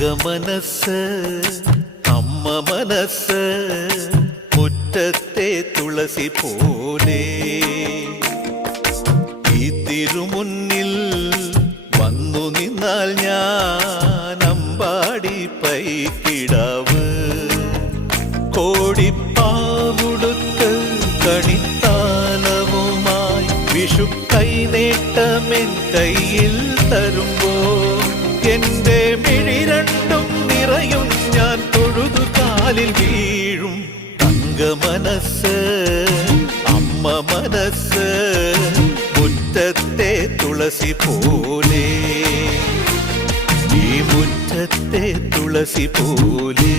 തങ്കമനസ് അമ്മ മനസ്സ് മുറ്റത്തെ തുളസി പോലെ ഈ തിരുമുന്നിൽ വന്നു നിന്നാൽ ഞാൻ അമ്പാടി പൈക്കിടാവ് കോടിപ്പാവുടുത്ത് കണിത്താലവുമായി വിഷു കൈനേട്ടമെൻ കയ്യിൽ തരുമ്പോൾ എന്റെ മിഴി രണ്ടും നിറയും ഞാൻ തൊഴുതു കാലിൽ വീഴും തങ്കമനസ് അമ്മ മനസ്സ് മുറ്റത്തെ തുളസി പോലെ ഈ മുറ്റത്തെ തുളസി പോലെ